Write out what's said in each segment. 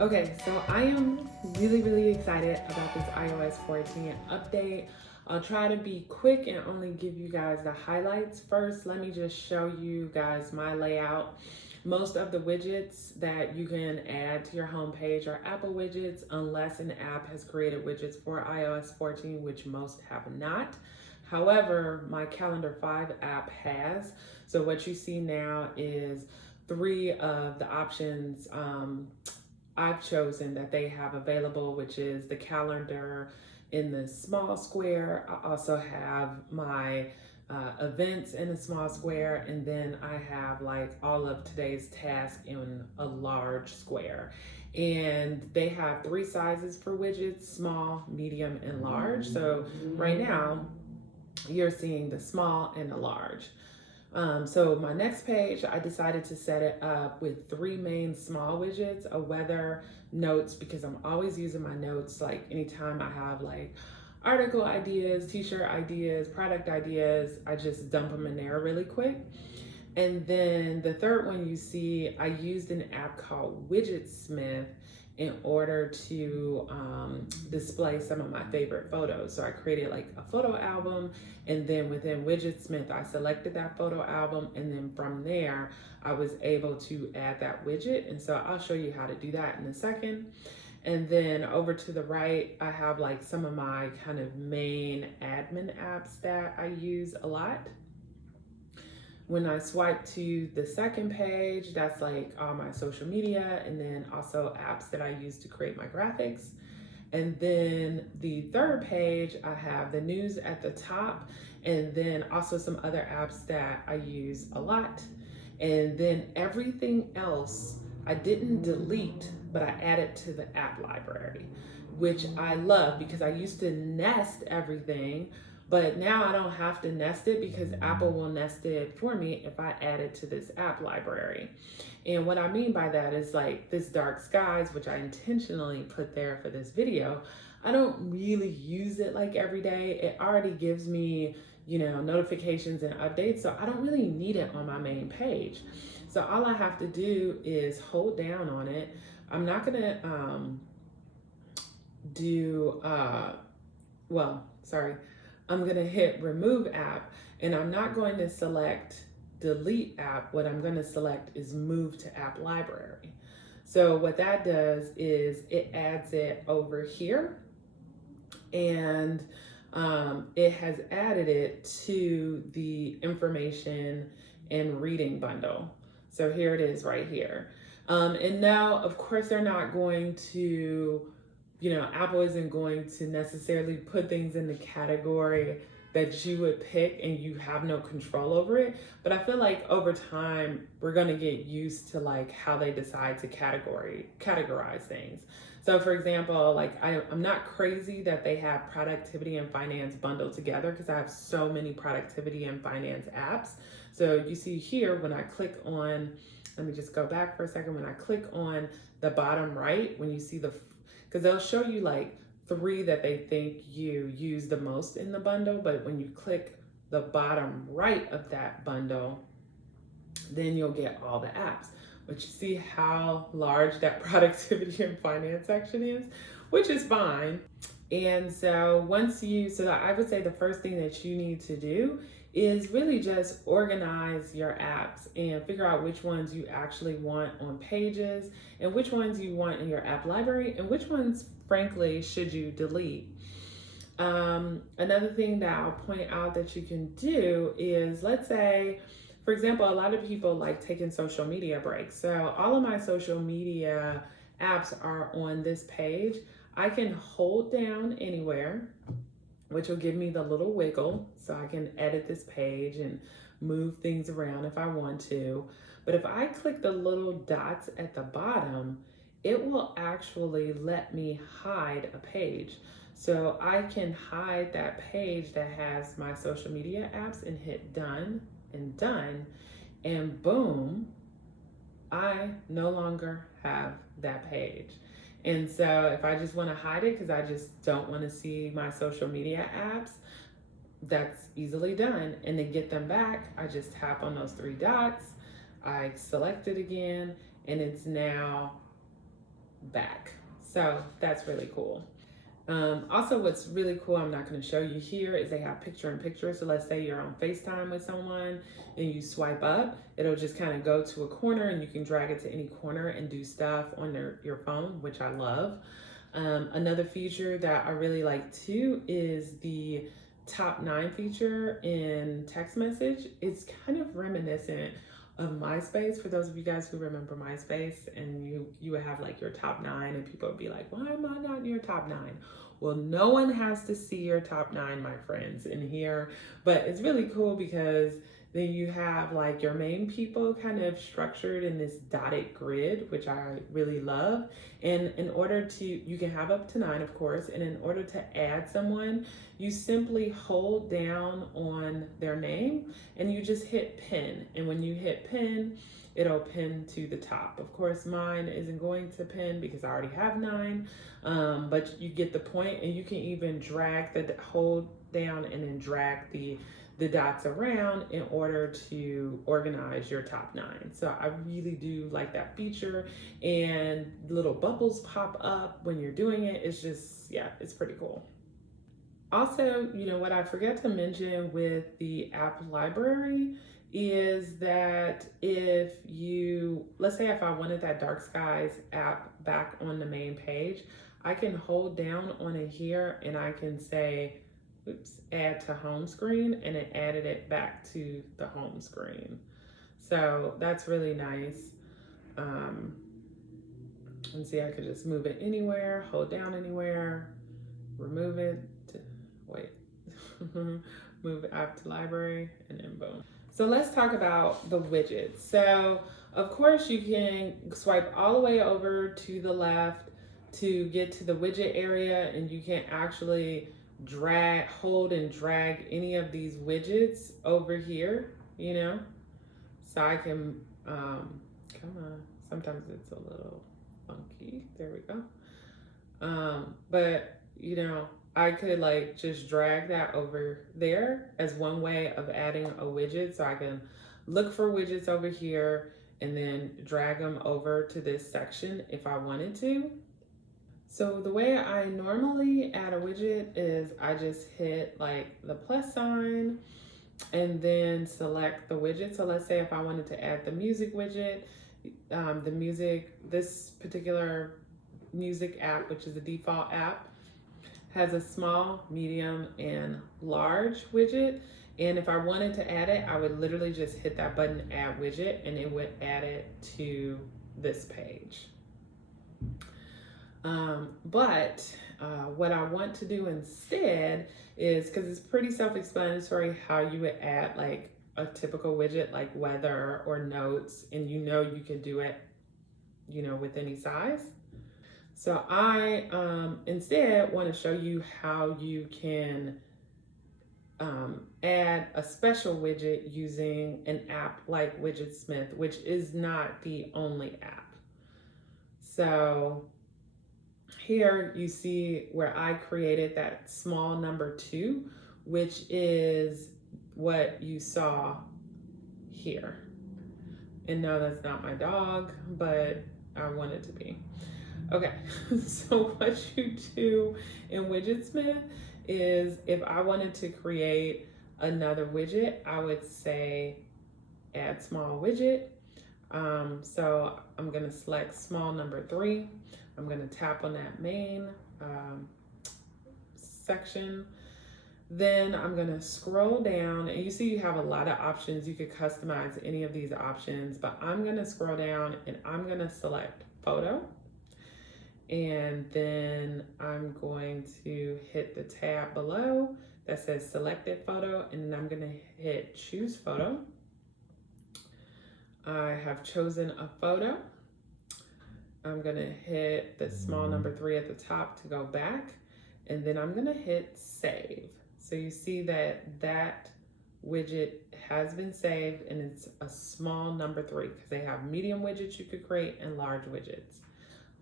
Okay, so I am really excited about this iOS 14 update. I'll try to be quick and only give you guys the highlights. First, let me just show you guys my layout. Most of the widgets that you can add to your homepage are Apple widgets, unless an app has created widgets for iOS 14, which most have not. However, my Calendar 5 app has. So what you see now is three of the options I've chosen that they have available, which is the calendar in the small square. I also have my events in a small square, and then I have like all of today's tasks in a large square. And they have three sizes for widgets: small, medium, and large. So right now, you're seeing the small and the large. So my next page, I decided to set it up with three main small widgets: a weather, notes, because I'm always using my notes. Like anytime I have like article ideas, t-shirt ideas, product ideas, I just dump them in there really quick. And then the third one you see, I used an app called Widgetsmith in order to display some of my favorite photos. So I created like a photo album, and then within Widgetsmith, I selected that photo album, and then from there, I was able to add that widget. And so I'll show you how to do that in a second. And then over to the right, I have like some of my kind of main admin apps that I use a lot. When I swipe to the second page, that's like all my social media, and then also apps that I use to create my graphics. And then the third page, I have the news at the top, and then also some other apps that I use a lot. And then everything else I didn't delete, but I added to the app library, which I love because I used to nest everything, but now I don't have to nest it because Apple will nest it for me if I add it to this app library. And what I mean by that is like this dark skies, which I intentionally put there for this video. I don't really use it like every day. It already gives me, notifications and updates. So I don't really need it on my main page. So all I have to do is hold down on it. I'm not gonna do, I'm gonna hit remove app, and I'm not going to select delete app. What I'm gonna select is move to app library. So what that does is it adds it over here, and it has added it to the information and reading bundle. So here it is right here. And now, of course, they're not going to, Apple isn't going to necessarily put things in the category that you would pick and you have no control over it. But I feel like over time, we're going to get used to like how they decide to categorize things. So for example, like I'm not crazy that they have productivity and finance bundled together because I have so many productivity and finance apps. So you see here, when I click on, let me just go back for a second. When I click on the bottom right, when you see because they'll show you like three that they think you use the most in the bundle, but when you click the bottom right of that bundle, then you'll get all the apps. But you see how large that productivity and finance section is, which is fine. And so so I would say the first thing that you need to do is really just organize your apps and figure out which ones you actually want on pages and which ones you want in your app library and which ones, frankly, should you delete. Another thing that I'll point out that you can do is, let's say, for example, a lot of people like taking social media breaks. So all of my social media apps are on this page. I can hold down anywhere, which will give me the little wiggle so I can edit this page and move things around if I want to. But if I click the little dots at the bottom, it will actually let me hide a page. So I can hide that page that has my social media apps and hit done and done, and boom, I no longer have that page. And so if I just want to hide it because I just don't want to see my social media apps, that's easily done. And to get them back, I just tap on those three dots, I select it again, and it's now back. So that's really cool. Also, what's really cool, I'm not going to show you here, is they have picture in picture. So let's say you're on FaceTime with someone and you swipe up, it'll just kind of go to a corner and you can drag it to any corner and do stuff on your phone, which I love. Another feature that I really like too is the top 9 feature in text message. It's kind of reminiscent of MySpace, for those of you guys who remember MySpace, and you would have like your top 9 and people would be like, why am I not in your top 9? Well, no one has to see your top 9, my friends, in here, but it's really cool because then you have like your main people kind of structured in this dotted grid, which I really love. And in order to, you can have up to 9, of course, and in order to add someone, you simply hold down on their name and you just hit pin. And when you hit pin, it'll pin to the top. Of course, mine isn't going to pin because I already have 9, but you get the point, and you can even hold down and then drag the dots around in order to organize your top 9. So I really do like that feature, and little bubbles pop up when you're doing it. It's just, yeah, it's pretty cool. Also, what I forgot to mention with the app library is that let's say if I wanted that Dark Skies app back on the main page, I can hold down on it here and I can say, add to home screen, and it added it back to the home screen. So that's really nice. And see, I could just move it anywhere, hold down anywhere, remove it, move it up to library, and then boom. So let's talk about the widgets. So of course you can swipe all the way over to the left to get to the widget area, and you can actually hold and drag any of these widgets over here, so I can come on, sometimes it's a little funky, there we go, but I could like just drag that over there as one way of adding a widget. So I can look for widgets over here and then drag them over to this section if I wanted to. So the way I normally add a widget is I just hit like the plus sign and then select the widget. So let's say if I wanted to add the music widget, this particular music app, which is the default app, has a small, medium, and large widget. And if I wanted to add it, I would literally just hit that button, add widget, and it would add it to this page. What I want to do instead is, because it's pretty self-explanatory how you would add like a typical widget like weather or notes, and you can do it, with any size. So I instead want to show you how you can add a special widget using an app like Widgetsmith, which is not the only app. So here you see where I created that small number 2, which is what you saw here. And no, that's not my dog, but I want it to be. Okay, so what you do in Widgetsmith is if I wanted to create another widget, I would say add small widget. So I'm gonna select small number 3. I'm gonna tap on that main section. Then I'm gonna scroll down, and you see you have a lot of options. You could customize any of these options, but I'm gonna scroll down and I'm gonna select photo. And then I'm going to hit the tab below that says selected photo, and then I'm gonna hit choose photo. I have chosen a photo. I'm gonna hit the small number 3 at the top to go back, and then I'm gonna hit save. So you see that widget has been saved, and it's a small number 3 because they have medium widgets you could create and large widgets.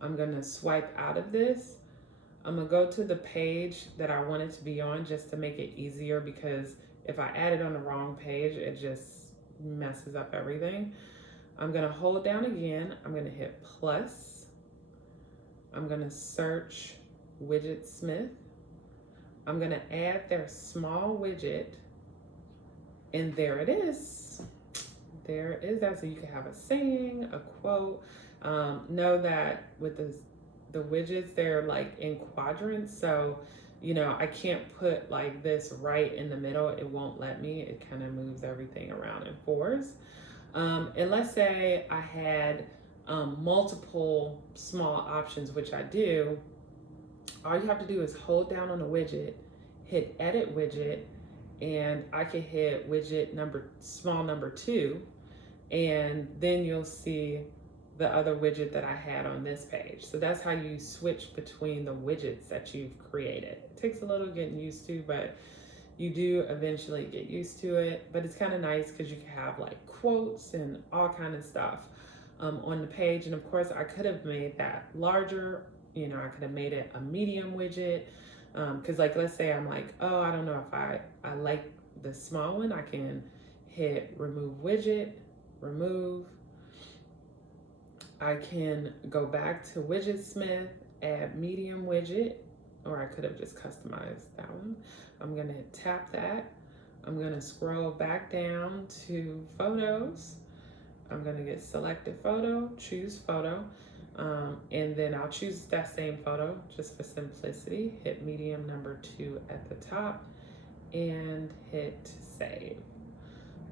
I'm gonna swipe out of this. I'm gonna go to the page that I want it to be on just to make it easier, because if I add it on the wrong page, it just messes up everything. I'm gonna hold down again. I'm gonna hit plus. I'm gonna search Widgetsmith. I'm gonna add their small widget, and there it is. There is that. So you can have a saying, a quote. Know that with the widgets, they're like in quadrants. So, you know, I can't put like this right in the middle. It won't let me. It kind of moves everything around in fours. And let's say I had multiple small options, which I do. All you have to do is hold down on the widget, hit edit widget, and I can hit widget small number 2, and then you'll see the other widget that I had on this page. So that's how you switch between the widgets that you've created. It takes a little getting used to, but you do eventually get used to it. But it's kind of nice because you can have like quotes and all kind of stuff on the page. And of course I could have made that larger. You know, I could have made it a medium widget. Because like, let's say I'm like, oh, I don't know if I like the small one. I can hit remove widget, remove. I can go back to Widgetsmith, add medium widget, or I could have just customized that one. I'm gonna tap that. I'm gonna scroll back down to photos. I'm gonna get selected photo, choose photo. And then I'll choose that same photo just for simplicity. Hit medium number 2 at the top and hit save.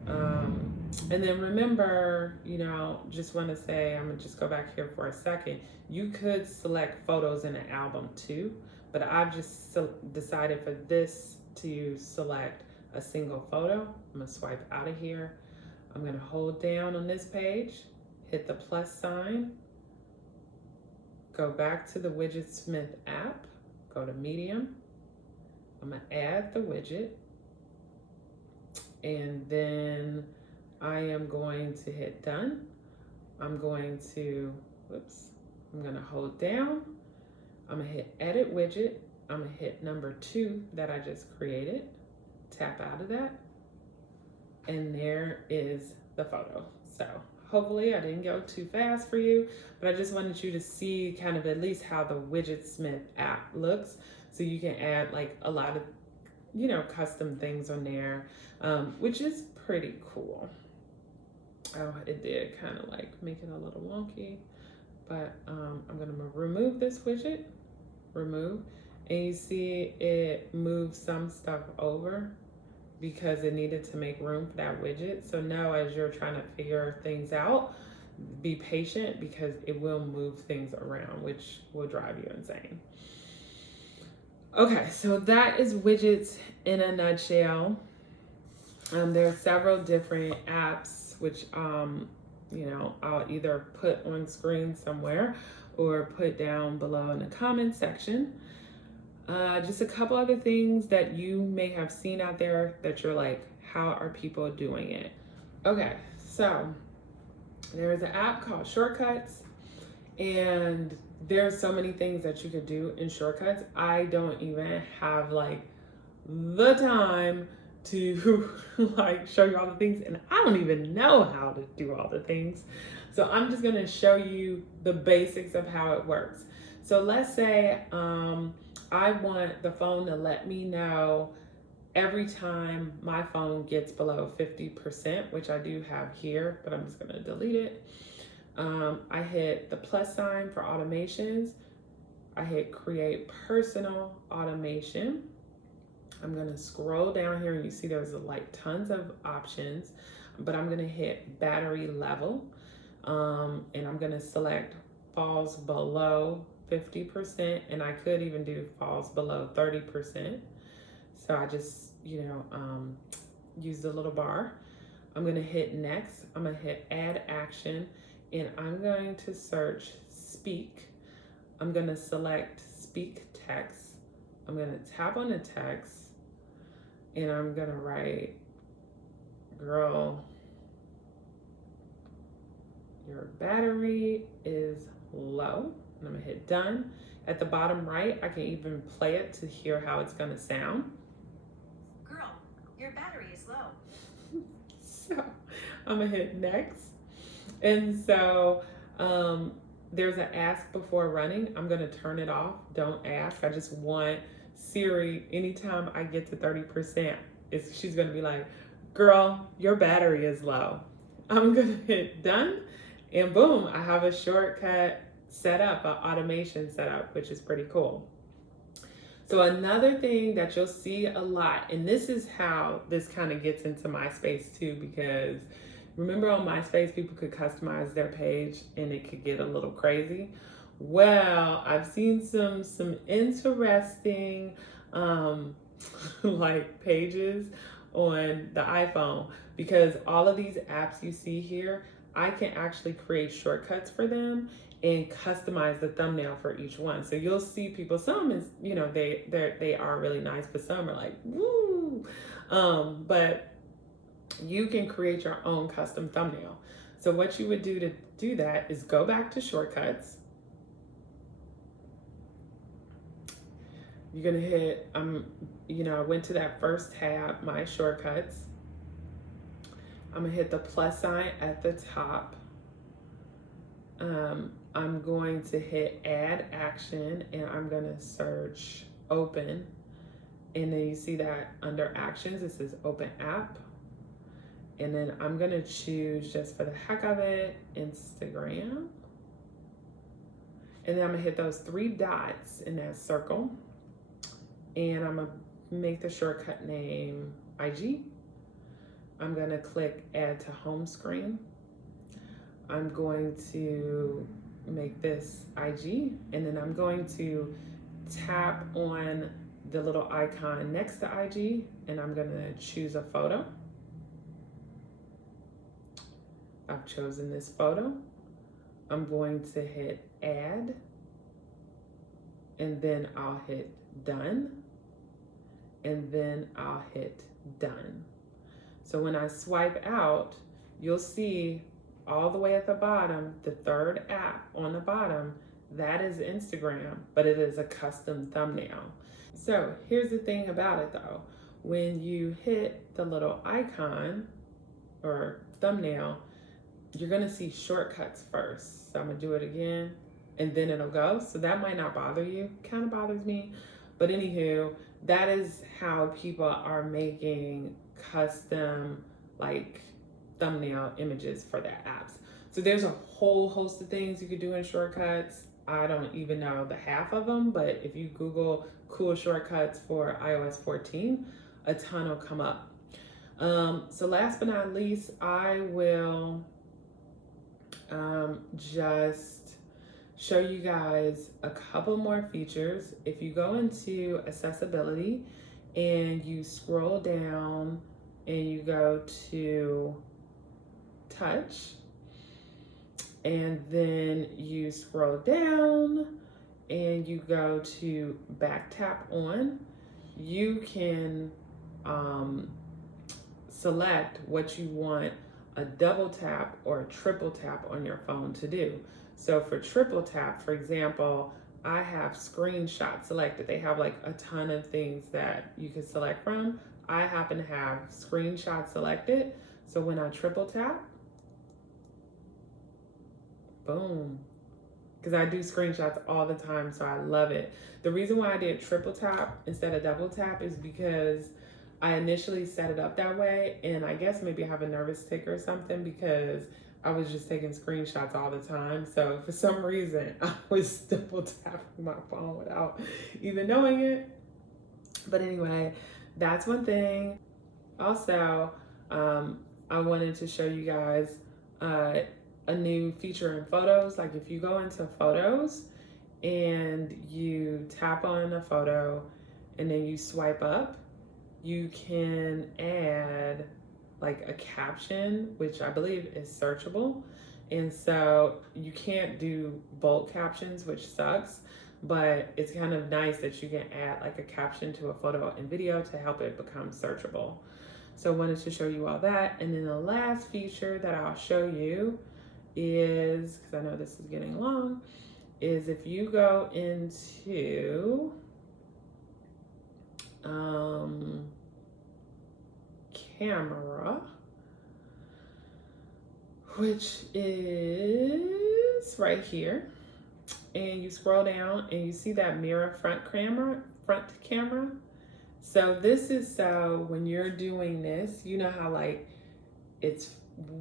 And then remember, you know, just want to say, I'm gonna just go back here for a second. You could select photos in an album too, but I've just decided for this to select a single photo. I'm gonna swipe out of here. I'm gonna hold down on this page, hit the plus sign, go back to the Widgetsmith app, go to medium. I'm gonna add the widget, and then I am going to hit done. I'm going to, I'm gonna hold down. I'm gonna hit edit widget. I'm gonna hit number 2 that I just created, tap out of that, and there is the photo. So hopefully I didn't go too fast for you, but I just wanted you to see kind of at least how the Widgetsmith app looks. So you can add like a lot of, you know, custom things on there, which is pretty cool. Oh, it did kind of like make it a little wonky, but I'm gonna remove this widget, remove, and you see it moves some stuff over because it needed to make room for that widget. So now as you're trying to figure things out, be patient because it will move things around, which will drive you insane. Okay, so that is widgets in a nutshell. There are several different apps, which, you know, I'll either put on screen somewhere or put down below in the comment section. Just a couple other things that you may have seen out there that you're like, how are people doing it? Okay, so there's an app called Shortcuts, and there's so many things that you could do in Shortcuts. I don't even have like the time to like show you all the things, and I don't even know how to do all the things. So I'm just gonna show you the basics of how it works. So let's say I want the phone to let me know every time my phone gets below 50%, which I do have here, but I'm just gonna delete it. I hit the plus sign for automations. I hit create personal automation. I'm gonna scroll down here and you see there's like tons of options, but I'm gonna hit battery level, and I'm gonna select falls below 50%, and I could even do falls below 30%. So I just, you know, use the little bar. I'm gonna hit next. I'm gonna hit add action, and I'm going to search speak. I'm gonna select speak text. I'm gonna tap on the text, and I'm gonna write, girl, your battery is low. And I'm gonna hit done. At the bottom right, I can even play it to hear how it's gonna sound. Girl, your battery is low. So I'm gonna hit next. And so there's an ask before running. I'm going to turn it off. Don't ask. I just want Siri, anytime I get to 30%, she's going to be like, girl, your battery is low. I'm going to hit done, and boom, I have a shortcut set up, an automation set up, which is pretty cool. So another thing that you'll see a lot, and this is how this kind of gets into MySpace too, because remember on MySpace, people could customize their page and it could get a little crazy. Well, I've seen some interesting like pages on the iPhone, because all of these apps you see here, I can actually create shortcuts for them and customize the thumbnail for each one. So you'll see people, some is, you know, they are really nice, but some are like, woo. But you can create your own custom thumbnail. So what you would do to do that is go back to shortcuts. You're gonna hit, I went to that first tab, my shortcuts. I'm gonna hit the plus sign at the top. I'm going to hit add action, and I'm gonna search open. And then you see that under actions, it says open app. And then I'm gonna choose, just for the heck of it, Instagram. And then I'm gonna hit those 3 dots in that circle. And I'm gonna make the shortcut name IG. I'm gonna click add to home screen. I'm going to make this IG, and then I'm going to tap on the little icon next to IG, and I'm gonna choose a photo. I've chosen this photo. I'm going to hit add, and then I'll hit done, and then I'll hit done. So when I swipe out, you'll see all the way at the bottom, the third app on the bottom, that is Instagram, but it is a custom thumbnail. So here's the thing about it though. When you hit the little icon or thumbnail, you're gonna see shortcuts first. So I'm gonna do it again, and then it'll go. So that might not bother you, kind of bothers me. But anywho, that is how people are making custom like thumbnail images for their apps. So there's a whole host of things you could do in shortcuts. I don't even know the half of them, but if you Google cool shortcuts for iOS 14, a ton will come up. So last but not least, I will just show you guys a couple more features. If you go into accessibility and you scroll down and you go to touch, and then you scroll down and you go to back tap on, you can select what you want a double tap or a triple tap on your phone to do. So for triple tap, for example, I have screenshot selected. They have like a ton of things that you can select from. I happen to have screenshot selected. So when I triple tap, boom, because I do screenshots all the time, so I love it. The reason why I did triple tap instead of double tap is because I initially set it up that way, and I guess maybe I have a nervous tick or something, because I was just taking screenshots all the time. So for some reason, I was double tapping my phone without even knowing it. But anyway, that's one thing. Also, I wanted to show you guys a new feature in Photos. Like if you go into Photos and you tap on a photo and then you swipe up, you can add like a caption, which I believe is searchable. And so you can't do bulk captions, which sucks, but it's kind of nice that you can add like a caption to a photo and video to help it become searchable. So I wanted to show you all that. And then the last feature that I'll show you is, because I know this is getting long, is if you go into camera, which is right here. and you scroll down and you see that mirror front camera. So this is so when you're doing this, you know how like it's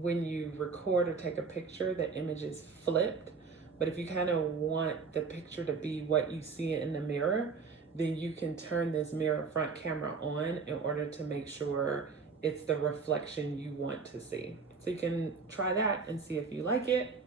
when you record or take a picture, the image is flipped. But if you kind of want the picture to be what you see in the mirror, then you can turn this mirror front camera on in order to make sure it's the reflection you want to see. So you can try that and see if you like it.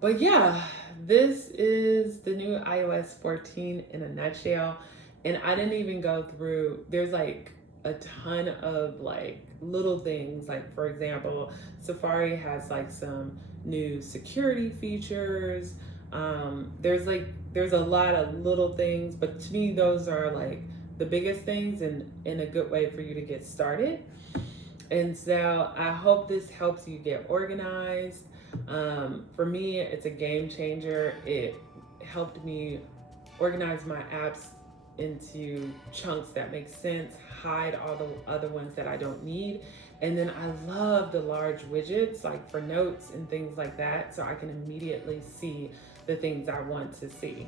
But yeah, this is the new iOS 14 in a nutshell. And I didn't even go through, there's like a ton of like little things. Like for example, Safari has like some new security features. There's a lot of little things, but to me, those are like the biggest things and in a good way for you to get started. And so I hope this helps you get organized. For me, it's a game changer. It helped me organize my apps into chunks that make sense, hide all the other ones that I don't need. And then I love the large widgets, like for notes and things like that, so I can immediately see the things I want to see.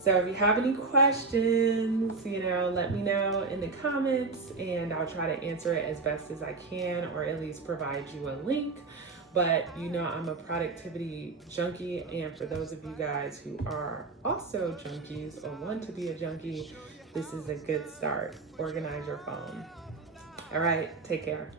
So if you have any questions, let me know in the comments and I'll try to answer it as best as I can, or at least provide you a link. But I'm a productivity junkie, and for those of you guys who are also junkies or want to be a junkie, this is a good start. Organize your phone. All right, take care.